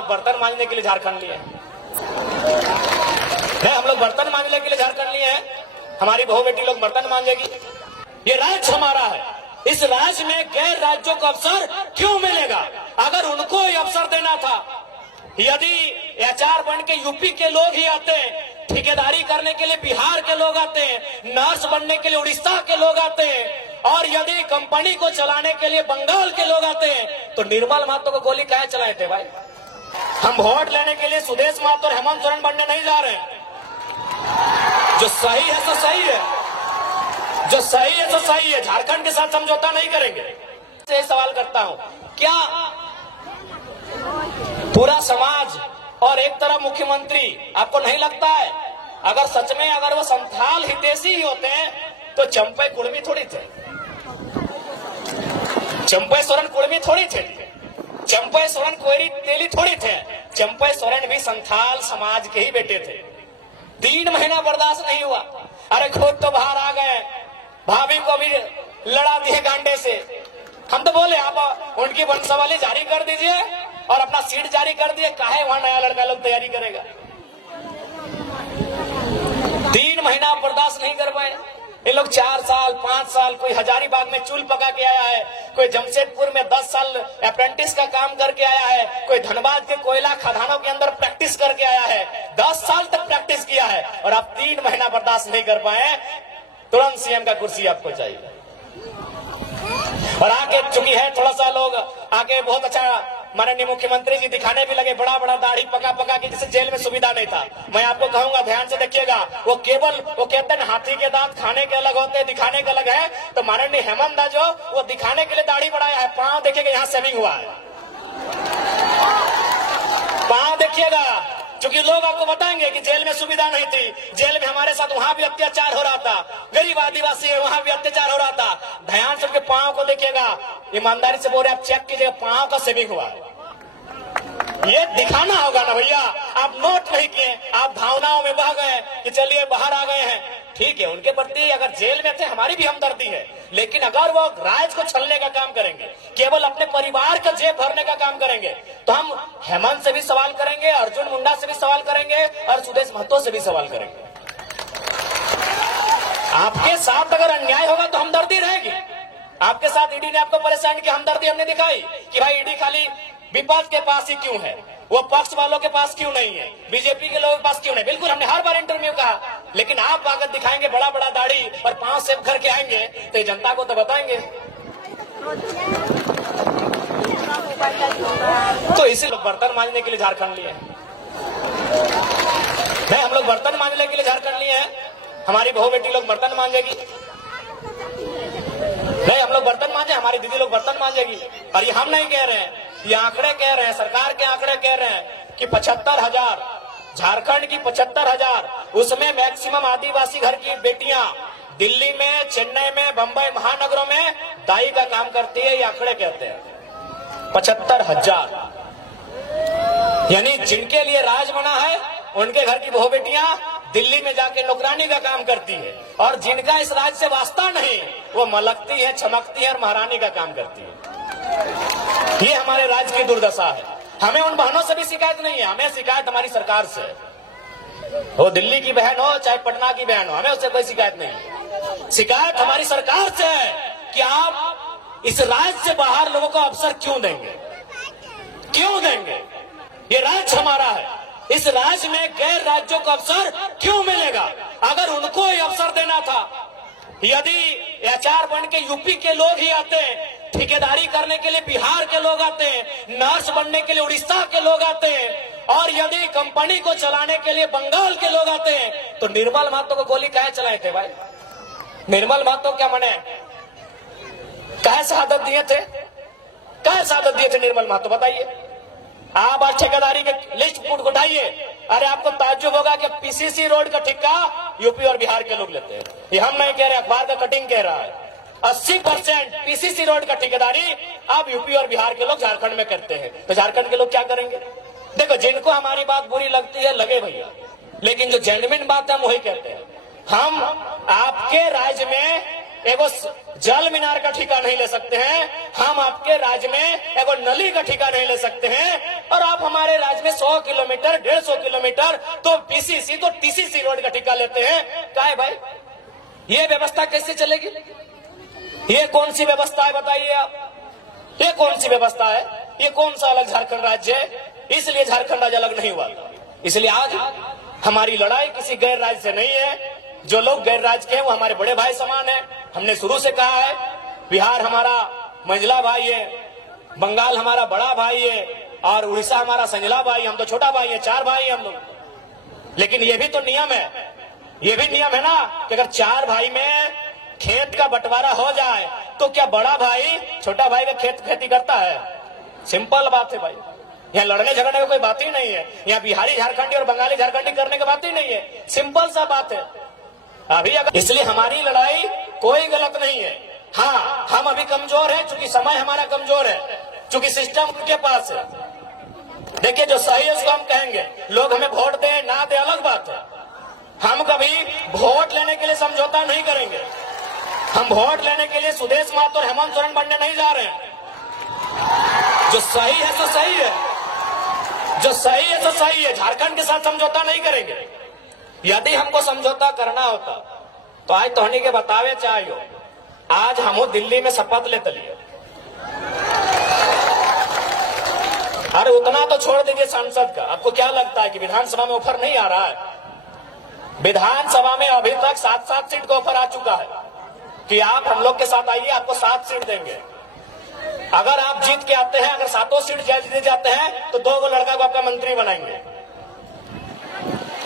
लोग बर्तन मांजने के लिए झारखंड लिए हैं। हम लोग बर्तन मांजने के लिए झारखंड लिए हैं। हमारी बहू बेटी लोग बर्तन मांजेगी। ये राज्य हमारा है। इस राज्य में गैर राज्यों को अवसर क्यों मिलेगा? अगर उनको ये अवसर देना था, यदि एचआर बन के यूपी के लोग ही आते हैं, ठेकेदारी करने के लिए बिहार के लोग आते हैं, नर्स बनने के लिए उड़ीसा के लोग आते हैं, और यदि कंपनी को चलाने के लिए बंगाल के लोग आते हैं, तो निर्मल महतो को गोली काहे चलाए थे भाई? हम वोट लेने के लिए सुदेश महतो और हेमंत सोरेन बनने नहीं जा रहे हैं। जो सही है तो सही है, जो सही है तो सही है। झारखंड के साथ समझौता नहीं करेंगे। से सवाल करता हूं, क्या पूरा समाज और एक तरफ मुख्यमंत्री, आपको नहीं लगता है अगर सच में अगर वो संथाल हितैषी ही होते हैं तो चंपई कुर्मी थोड़ी थे? चंपई सोरेन कुर्मी थोड़ी थे, चंपई सोरेन कोयरी तेली थोड़ी थे। चंपई सोरेन भी संथाल समाज के ही बेटे थे। 3 महीना बर्दाश्त नहीं हुआ। अरे खुद तो बाहर आ गए, भाभी को भी लड़ा दिए गांडे से। हम तो बोले आप उनकी वंशावली जारी कर दीजिए और अपना सीट जारी कर दिए, काहे वहां नया लड़का लोग तैयारी करेगा? 3 महीना बर्दाश्त नहीं कर पाए ये लोग। 4 साल 5 साल, कोई हजारीबाग में चूल पका के आया है, कोई जमशेदपुर में 10 साल अप्रेंटिस का काम करके आया है, कोई धनबाद के कोयला खदानों के अंदर प्रैक्टिस करके आया है, 10 साल तक प्रैक्टिस किया है, और आप 3 महीना बर्दाश्त नहीं कर पाए। तुरंत सीएम का कुर्सी आपको चाहिए। और आगे चुकी है थोड़ा सा लोग आगे बहुत अच्छा माननीय मुख्यमंत्री जी दिखाने भी लगे, बड़ा बड़ा दाढ़ी पका पका के, जिसे जेल में सुविधा नहीं था। मैं आपको कहूंगा ध्यान से देखिएगा, वो केवल वो कहते हैं हाथी के दांत खाने के अलग होते हैं, दिखाने के अलग है। तो माननीय हेमंत दा जो वो दिखाने के लिए दाढ़ी बढ़ाया है, पांव देखिएगा यहाँ सेविंग हुआ है, पांव देखिएगा। क्योंकि लोग आपको बताएंगे कि जेल में सुविधा नहीं थी, जेल में हमारे साथ वहां भी अत्याचार हो रहा था, गरीब आदिवासी है वहां भी अत्याचार हो रहा था। ध्यान से उनके पांव को देखिएगा, ईमानदारी से बोल रहे आप चेक कीजिएगा, पांव का सेविंग हुआ। ये दिखाना होगा ना भैया। आप नोट नहीं किए, आप भावनाओं में बह गए कि चलिए बाहर आ गए हैं। ठीक है, उनके प्रति अगर जेल में थे हमारी भी हमदर्दी है, लेकिन अगर वो राज्य को छलने का काम करेंगे, केवल अपने परिवार का जेब भरने का काम करेंगे, तो हम हेमंत से भी सवाल करेंगे, अर्जुन मुंडा से भी सवाल करेंगे, और सुदेश महतो से भी सवाल करेंगे। आपके साथ अगर अन्याय होगा तो हमदर्दी रहेगी। आपके साथ ईडी ने आपको परेशान किया, हमदर्दी हमने दिखाई कि भाई ईडी खाली विपक्ष के पास ही क्यों है, वो पक्ष वालों के पास क्यों नहीं है, बीजेपी के लोगों के पास क्यों नहीं? बिल्कुल, हमने हर बार इंटरव्यू कहा, लेकिन आप अगर दिखाएंगे बड़ा बड़ा दाढ़ी और 5 सेब करके आएंगे तो ये जनता को तो बताएंगे। तो इसी लोग बर्तन मांजने के लिए झारखंड लिए हैं। हम लोग बर्तन मांजने के लिए झारखंड लिए हैं। हमारी बहू बेटी लोग बर्तन मांजेगी। नहीं, हम लोग बर्तन मांजे, हमारी दीदी लोग बर्तन मांजेगी। और ये हम नहीं कह रहे हैं, ये आंकड़े कह रहे हैं, सरकार के आंकड़े कह रहे हैं कि 75,000 झारखंड की 75,000, उसमें मैक्सिमम आदिवासी घर की बेटियां दिल्ली में, चेन्नई में, बंबई महानगरों में दाई का काम करती है। ये आंकड़े कहते हैं 75,000, यानी जिनके लिए राज बना है उनके घर की बहू बेटियां दिल्ली में जाके नौकरानी का काम करती है, और जिनका इस राज्य से वास्ता नहीं वो मलकती है, चमकती है और महारानी का काम करती है। ये हमारे राज्य की दुर्दशा है। हमें उन बहनों से भी शिकायत नहीं है, हमें शिकायत हमारी सरकार से। वो दिल्ली की बहन हो चाहे पटना की बहन हो, हमें उससे कोई शिकायत नहीं। शिकायत हमारी सरकार से है कि आप इस राज्य से बाहर लोगों को अवसर क्यों देंगे, क्यों देंगे? ये राज्य हमारा है। इस राज्य में गैर राज्यों को अवसर क्यों मिलेगा? अगर उनको ये अवसर देना था, यदि एचआर बन के यूपी के लोग ही आते हैं, ठेकेदारी करने के लिए बिहार के लोग आते हैं, नर्स बनने के लिए उड़ीसा के लोग आते हैं, और यदि कंपनी को चलाने के लिए बंगाल के लोग आते हैं, तो निर्मल महतो को गोली काहे चलाए थे भाई? निर्मल महतो क्या मने काहे शहादत दिए थे? काहे शहादत दिए थे निर्मल महतो, बताइए। आप आज ठेकेदारी के लिस्ट उठाइए, अरे आपको ताज्जुब होगा कि पीसीसी रोड का ठेका यूपी और बिहार के लोग लेते हैं। ये हम नहीं कह रहे, अखबार का कटिंग कह रहा है। 80% पीसीसी रोड का ठेकेदारी अब यूपी और बिहार के लोग झारखंड में करते हैं। तो झारखंड के लोग क्या करेंगे? देखो, जिनको हमारी बात बुरी लगती है लगे भैया, लेकिन जो जेन्युइन बात है हम वही कहते हैं। हम आपके राज्य में एगो जल मीनार का ठिका नहीं ले सकते हैं, हम आपके राज्य में एगो नली का ठिका नहीं ले सकते हैं, और आप हमारे राज्य में 100 किलोमीटर 150 किलोमीटर तो पीसीसी तो टीसीसी रोड का ठिका लेते हैं। क्या है भाई, ये व्यवस्था कैसे चलेगी? ये कौन सी व्यवस्था है बताइए आप? ये कौन सी व्यवस्था है? ये कौन सा अलग झारखंड राज्य है? इसलिए झारखंड राज्य अलग नहीं हुआ। इसलिए आज हमारी लड़ाई किसी गैर राज्य से नहीं है। जो लोग गैर राज्य के हैं वो हमारे बड़े भाई समान है। हमने शुरू से कहा है, बिहार हमारा मंझला भाई है, बंगाल हमारा बड़ा भाई है, और उड़ीसा हमारा संजला भाई, हम तो छोटा भाई है, 4 भाई हैं हम लोग। लेकिन ये भी तो नियम है, ये भी नियम है ना कि अगर 4 भाई में खेत का बंटवारा हो जाए तो क्या बड़ा भाई छोटा भाई का खेती करता है? सिंपल बात है भाई। यहाँ लड़ने झगड़ने की कोई बात ही नहीं है। यहाँ बिहारी झारखंडी और बंगाली झारखंडी करने की बात ही नहीं है, सिंपल सा बात है। अभी अगर इसलिए हमारी लड़ाई कोई गलत नहीं है। हाँ, हम अभी कमजोर है क्योंकि समय हमारा कमजोर है, क्योंकि सिस्टम उनके पास है। देखिए, जो सही है उसको हम कहेंगे, लोग हमें वोट दे ना दे अलग बात है। हम कभी वोट लेने के लिए समझौता नहीं करेंगे। हम वोट लेने के लिए सुदेश महतो और हेमंत सोरेन बनने नहीं जा रहे हैं। जो सही है तो सही है, जो सही है तो सही है। झारखंड के साथ समझौता नहीं करेंगे। यदि हमको समझौता करना होता तो आज तो के बतावे चाहिए, आज हम दिल्ली में शपथ लेते लिए। अरे उतना तो छोड़ दीजिए सांसद का, आपको क्या लगता है कि विधानसभा में ऑफर नहीं आ रहा है? विधानसभा में अभी तक 7-7 सीट का ऑफर आ चुका है कि आप हम लोग के साथ आइए, आपको 7 सीट देंगे। अगर आप जीत के आते हैं, अगर 7 सीट जीत जाते हैं तो 2 लड़का को आपका मंत्री बनाएंगे।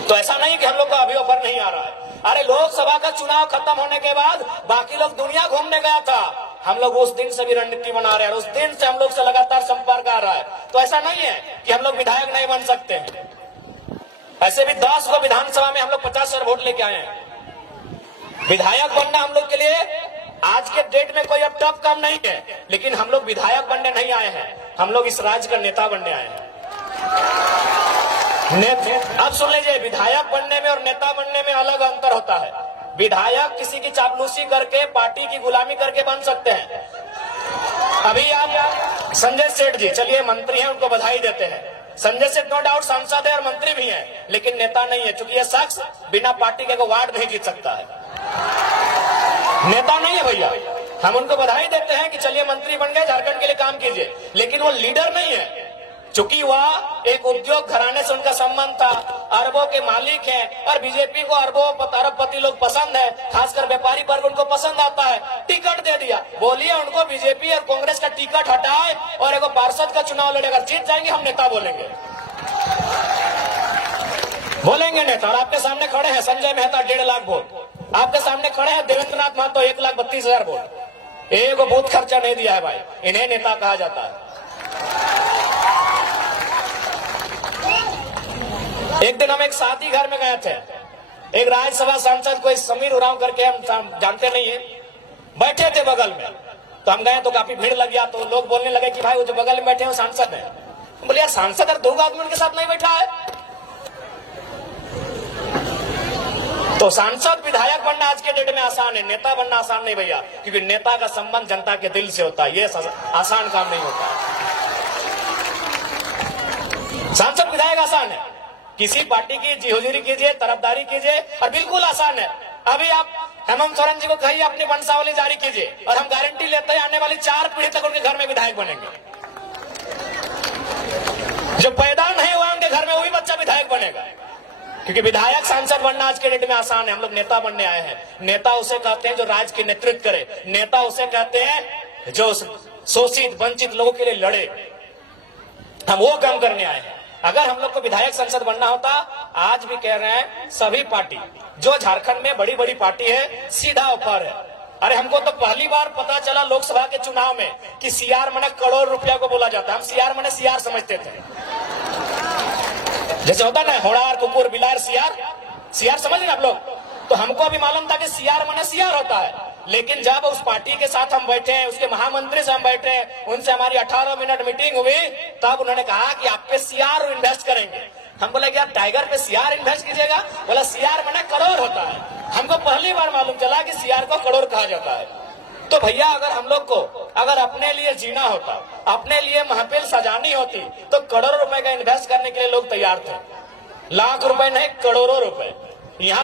तो ऐसा नहीं कि हम लोग को अभी ऑफर नहीं आ रहा है। अरे लोकसभा का चुनाव खत्म होने के बाद बाकी लोग दुनिया घूमने गया था, हम लोग उस दिन से भी रणनीति बना रहे हैं, उस दिन से हम लोग से लगातार संपर्क आ रहा है। तो ऐसा नहीं है कि हम लोग विधायक नहीं बन सकते हैं। ऐसे भी 10 को विधानसभा में हम लोग 50,000 वोट लेके आए हैं। विधायक बनना हम लोग के लिए आज के डेट में कोई अब टफ काम नहीं है, लेकिन हम लोग विधायक बनने नहीं आए हैं, हम लोग इस राज्य का नेता बनने आए हैं। अब सुन लीजिए, विधायक बनने में और नेता बनने में अलग अंतर होता है। विधायक किसी की चापलूसी करके, पार्टी की गुलामी करके बन सकते हैं। अभी आप संजय सेठ जी, चलिए मंत्री हैं, उनको बधाई देते हैं। संजय सेठ नो डाउट सांसद है और मंत्री भी हैं, लेकिन नेता नहीं है, क्योंकि यह शख्स बिना पार्टी के वार्ड नहीं जीत सकता है। नेता नहीं है भैया। हम उनको बधाई देते हैं कि चलिए मंत्री बन गए, झारखंड के लिए काम कीजिए, लेकिन वो लीडर नहीं है। चूंकि वह एक उद्योग घराने से उनका संबंध था, अरबों के मालिक हैं, और बीजेपी को अरबपति लोग पसंद है, खासकर व्यापारी वर्ग उनको पसंद आता है, टिकट दे दिया। बोलिए उनको बीजेपी और कांग्रेस का टिकट हटाए और एगो पार्षद का चुनाव लड़ेगा, जीत जाएंगे, हम नेता बोलेंगे, बोलेंगे नेता। और आपके सामने खड़े हैं संजय मेहता 1.5 लाख वोट, आपके सामने खड़े हैं देवेंद्र नाथ महतो 1,32,000 वोट। एक बूथ खर्चा नहीं दिया है भाई, इन्हें नेता कहा जाता है। एक दिन हम एक शादी घर में गए थे, एक राज्यसभा सांसद कोई समीर उरांव करके, हम जानते नहीं है, बैठे थे बगल में। तो हम गए तो काफी भीड़ लग गया, तो लोग बोलने लगे कि भाई वो जो बगल में बैठे हैं वो सांसद है। बोले यार सांसद और 2 आदमी उनके साथ नहीं बैठा है। तो सांसद विधायक बनना आज के डेट में आसान है, नेता बनना आसान नहीं भैया, क्योंकि नेता का संबंध जनता के दिल से होता है, ये आसान काम नहीं होता। सांसद विधायक आसान है, किसी पार्टी की जिहोजिरी कीजिए, तरफदारी कीजिए, और बिल्कुल आसान है। अभी आप हेमंत सोरेन जी को कहिए अपनी वंशावली जारी कीजिए, और हम गारंटी लेते हैं आने वाली 4 पीढ़ी तक उनके घर में विधायक बनेंगे। जो पैदा नहीं हुआ उनके घर में वही बच्चा विधायक बनेगा, क्योंकि विधायक सांसद बनना आज के डेट में आसान है। हम लोग नेता बनने आए हैं। नेता उसे कहते हैं जो राज्य की नेतृत्व करे, नेता उसे कहते हैं जो शोषित वंचित लोगों के लिए लड़े। हम वो काम करने आए हैं। अगर हम लोग को विधायक संसद बनना होता, आज भी कह रहे हैं सभी पार्टी जो झारखंड में बड़ी बड़ी पार्टी है, सीधा ऑफर है। अरे हमको तो पहली बार पता चला लोकसभा के चुनाव में कि सीआर मने करोड़ रुपया को बोला जाता है। हम सीआर मने सीआर समझते थे, जैसे होता ना होड़ार कुकुर बिलार सीआर समझ रहे आप लोग। तो हमको अभी मालूम था कि सीआर मने सीआर होता है, लेकिन जब उस पार्टी के साथ हम बैठे हैं, उसके महामंत्री से हम बैठे, उनसे हमारी 18 मिनट मीटिंग हुई, तब उन्होंने कहा कि आप पे सीआर इन्वेस्ट करेंगे। हम बोले कि यार टाइगर पे सीआर इन्वेस्ट कीजिएगा, बोला सीआर मैंने करोड़ होता है। हमको पहली बार मालूम चला कि सीआर को करोड़ कहा जाता है। तो भैया अगर हम लोग को अगर अपने लिए जीना होता, अपने लिए महफिल सजानी होती, तो करोड़ों रुपए का इन्वेस्ट करने के लिए लोग तैयार थे, लाख रुपए नहीं करोड़ों रुपए। यहाँ